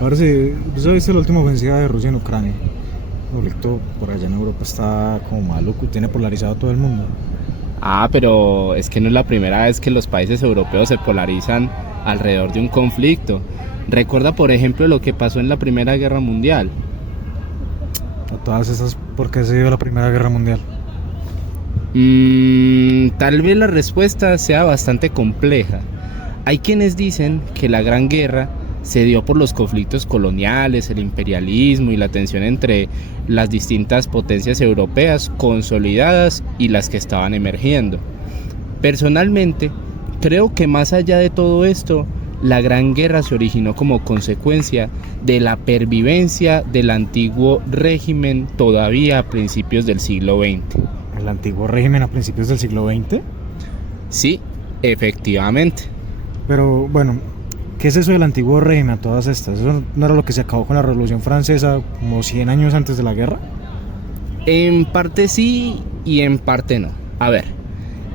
Ahora sí, ¿tú sabes la última ofensiva de Rusia en Ucrania? El conflicto por allá en Europa está como maluco, tiene polarizado a todo el mundo. Ah, pero es que no es la primera vez que los países europeos se polarizan alrededor de un conflicto. Recuerda, por ejemplo, lo que pasó en la Primera Guerra Mundial. A todas esas, ¿por qué se dio la Primera Guerra Mundial? Tal vez la respuesta sea bastante compleja. Hay quienes dicen que la Gran Guerra se dio por los conflictos coloniales, el imperialismo y la tensión entre las distintas potencias europeas consolidadas y las que estaban emergiendo. Personalmente, creo que más allá de todo esto, la Gran Guerra se originó como consecuencia de la pervivencia del antiguo régimen todavía a principios del siglo XX. El antiguo régimen a principios del siglo XX. Sí, efectivamente. Pero bueno, ¿qué es eso del antiguo régimen a todas estas? ¿Eso no era lo que se acabó con la Revolución Francesa como 100 años antes de la guerra? En parte sí y en parte no. A ver,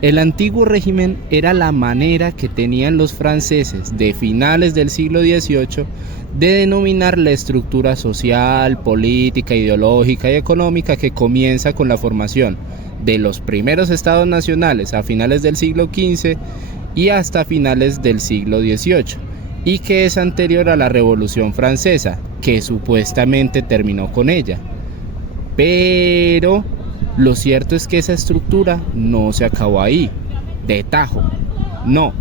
el antiguo régimen era la manera que tenían los franceses de finales del siglo XVIII de denominar la estructura social, política, ideológica y económica que comienza con la formación de los primeros estados nacionales a finales del siglo XV y hasta finales del siglo XVIII, y que es anterior a la Revolución Francesa, que supuestamente terminó con ella. Pero lo cierto es que esa estructura no se acabó ahí, de tajo, no.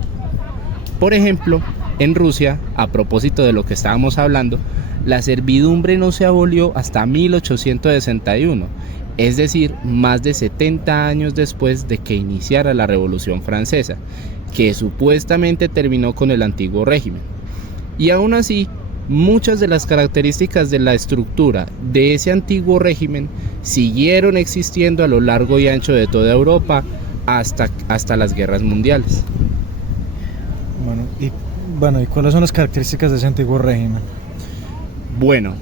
Por ejemplo, en Rusia, a propósito de lo que estábamos hablando, la servidumbre no se abolió hasta 1861, es decir, más de 70 años después de que iniciara la Revolución Francesa, que supuestamente terminó con el antiguo régimen. Y aún así, muchas de las características de la estructura de ese antiguo régimen siguieron existiendo a lo largo y ancho de toda Europa hasta las guerras mundiales. Bueno, ¿y cuáles son las características de ese antiguo régimen? Bueno,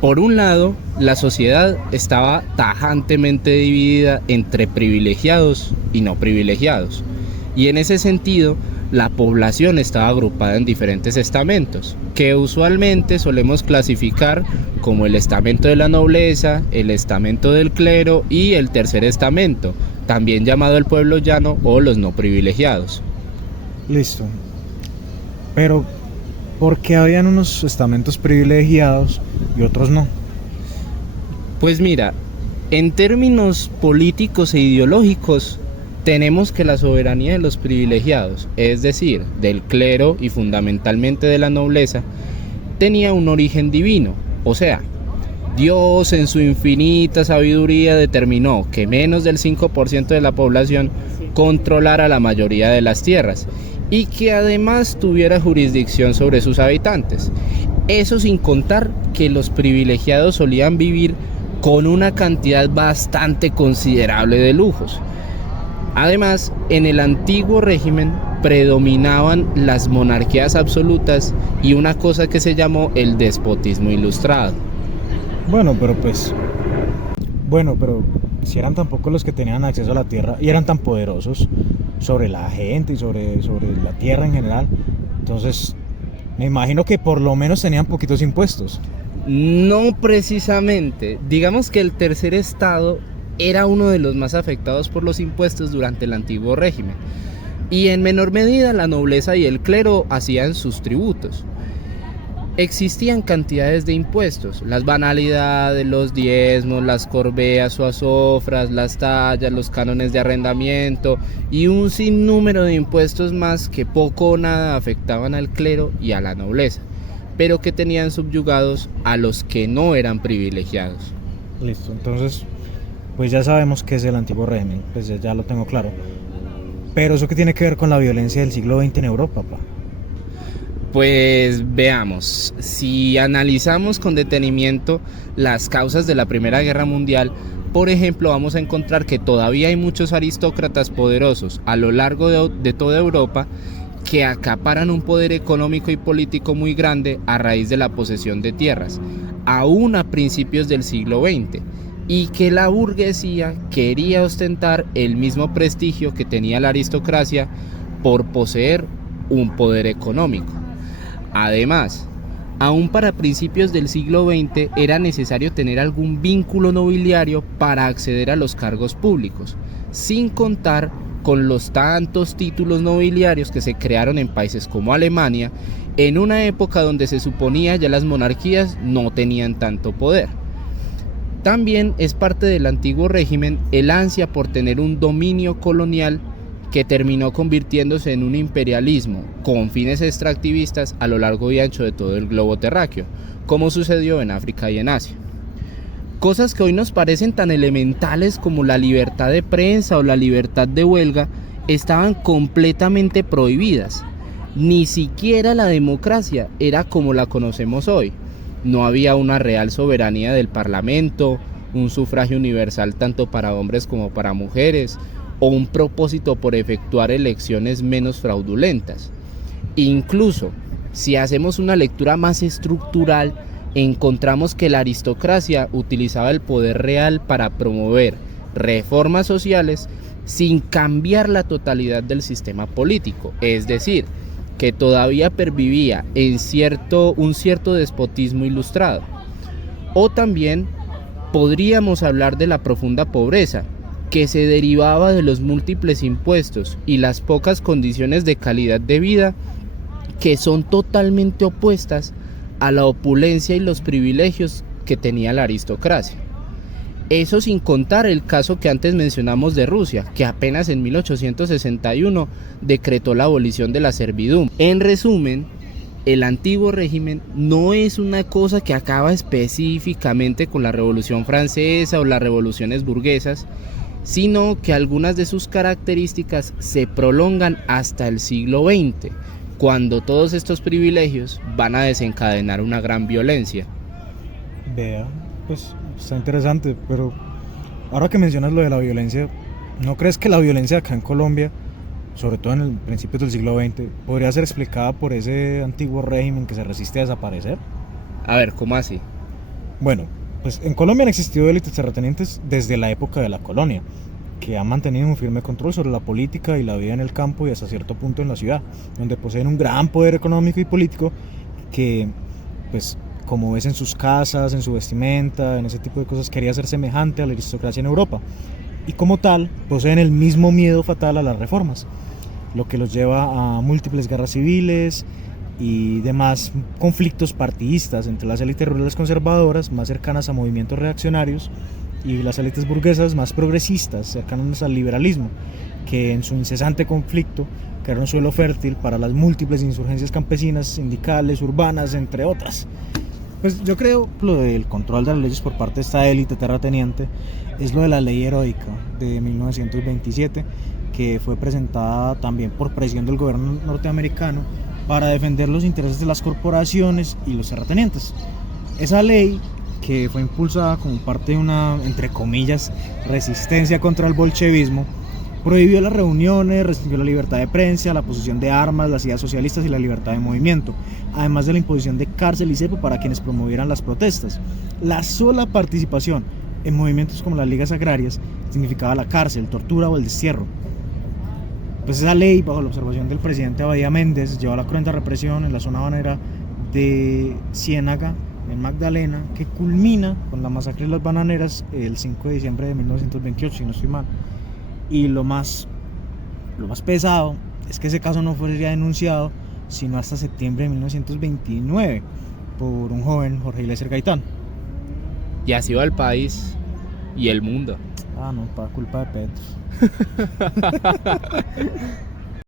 por un lado, la sociedad estaba tajantemente dividida entre privilegiados y no privilegiados. Y en ese sentido, la población estaba agrupada en diferentes estamentos, que usualmente solemos clasificar como el estamento de la nobleza, el estamento del clero y el tercer estamento, también llamado el pueblo llano o los no privilegiados. Listo. Pero, ¿por qué habían unos estamentos privilegiados y otros no? Pues mira, en términos políticos e ideológicos, tenemos que la soberanía de los privilegiados, es decir, del clero y fundamentalmente de la nobleza, tenía un origen divino, o sea, Dios en su infinita sabiduría determinó que menos del 5% de la población controlara la mayoría de las tierras y que además tuviera jurisdicción sobre sus habitantes. Eso sin contar que los privilegiados solían vivir con una cantidad bastante considerable de lujos. Además, en el antiguo régimen predominaban las monarquías absolutas y una cosa que se llamó el despotismo ilustrado. Bueno, pero si eran tan pocos los que tenían acceso a la tierra y eran tan poderosos sobre la gente y sobre la tierra en general, entonces me imagino que por lo menos tenían poquitos impuestos. No precisamente, digamos que el tercer estado era uno de los más afectados por los impuestos durante el antiguo régimen, y en menor medida la nobleza y el clero hacían sus tributos. Existían cantidades de impuestos, las banalidades, los diezmos, las corbeas o azofras, las tallas, los cánones de arrendamiento y un sinnúmero de impuestos más que poco o nada afectaban al clero y a la nobleza, pero que tenían subyugados a los que no eran privilegiados. Listo, entonces pues ya sabemos qué es el antiguo régimen, pues ya lo tengo claro. Pero eso qué tiene que ver con la violencia del siglo XX en Europa, pa. Pues veamos, si analizamos con detenimiento las causas de la Primera Guerra Mundial, por ejemplo, vamos a encontrar que todavía hay muchos aristócratas poderosos a lo largo de toda Europa que acaparan un poder económico y político muy grande a raíz de la posesión de tierras, aún a principios del siglo XX, y que la burguesía quería ostentar el mismo prestigio que tenía la aristocracia por poseer un poder económico. Además, Aún para principios del siglo XX era necesario tener algún vínculo nobiliario para acceder a los cargos públicos, sin contar con los tantos títulos nobiliarios que se crearon en países como Alemania, en una época donde se suponía ya las monarquías no tenían tanto poder. También es parte del antiguo régimen el ansia por tener un dominio colonial que terminó convirtiéndose en un imperialismo con fines extractivistas a lo largo y ancho de todo el globo terráqueo, como sucedió en África y en Asia. Cosas que hoy nos parecen tan elementales como la libertad de prensa o la libertad de huelga estaban completamente prohibidas. Ni siquiera la democracia era como la conocemos hoy. No había una real soberanía del parlamento, un sufragio universal tanto para hombres como para mujeres, o un propósito por efectuar elecciones menos fraudulentas. Incluso, si hacemos una lectura más estructural, encontramos que la aristocracia utilizaba el poder real para promover reformas sociales sin cambiar la totalidad del sistema político, es decir, que todavía pervivía en un cierto despotismo ilustrado. O también podríamos hablar de la profunda pobreza, que se derivaba de los múltiples impuestos y las pocas condiciones de calidad de vida que son totalmente opuestas a la opulencia y los privilegios que tenía la aristocracia. Eso sin contar el caso que antes mencionamos de Rusia, que apenas en 1861 decretó la abolición de la servidumbre. En resumen, el antiguo régimen no es una cosa que acaba específicamente con la Revolución Francesa o las revoluciones burguesas, sino que algunas de sus características se prolongan hasta el siglo XX, cuando todos estos privilegios van a desencadenar una gran violencia. Vea, pues está interesante, pero ahora que mencionas lo de la violencia, ¿no crees que la violencia acá en Colombia, sobre todo en el principio del siglo XX, podría ser explicada por ese antiguo régimen que se resiste a desaparecer? A ver, ¿cómo así? Bueno, pues en Colombia han existido élites terratenientes desde la época de la colonia, que han mantenido un firme control sobre la política y la vida en el campo y hasta cierto punto en la ciudad, donde poseen un gran poder económico y político que, pues, como ves en sus casas, en su vestimenta, en ese tipo de cosas, quería ser semejante a la aristocracia en Europa. Y como tal, poseen el mismo miedo fatal a las reformas, lo que los lleva a múltiples guerras civiles y demás conflictos partidistas entre las élites rurales conservadoras más cercanas a movimientos reaccionarios y las élites burguesas más progresistas cercanas al liberalismo, que en su incesante conflicto crearon suelo fértil para las múltiples insurgencias campesinas, sindicales, urbanas, entre otras. Pues yo creo que lo del control de las leyes por parte de esta élite terrateniente es lo de la ley heroica de 1927, que fue presentada también por presión del gobierno norteamericano para defender los intereses de las corporaciones y los terratenientes. Esa ley, que fue impulsada como parte de una, entre comillas, resistencia contra el bolchevismo, prohibió las reuniones, restringió la libertad de prensa, la posesión de armas, las ideas socialistas y la libertad de movimiento, además de la imposición de cárcel y cepo para quienes promovieran las protestas. La sola participación en movimientos como las ligas agrarias significaba la cárcel, tortura o el destierro. Pues esa ley, bajo la observación del presidente Abadía Méndez, llevó a la cruenta represión en la zona bananera de Ciénaga, en Magdalena, que culmina con la masacre de las bananeras el 5 de diciembre de 1928, si no estoy mal. Y lo más pesado es que ese caso no fue denunciado sino hasta septiembre de 1929 por un joven, Jorge Eliezer Gaitán. Y así va el país y el mundo. Ah, no, para culpa de Petro.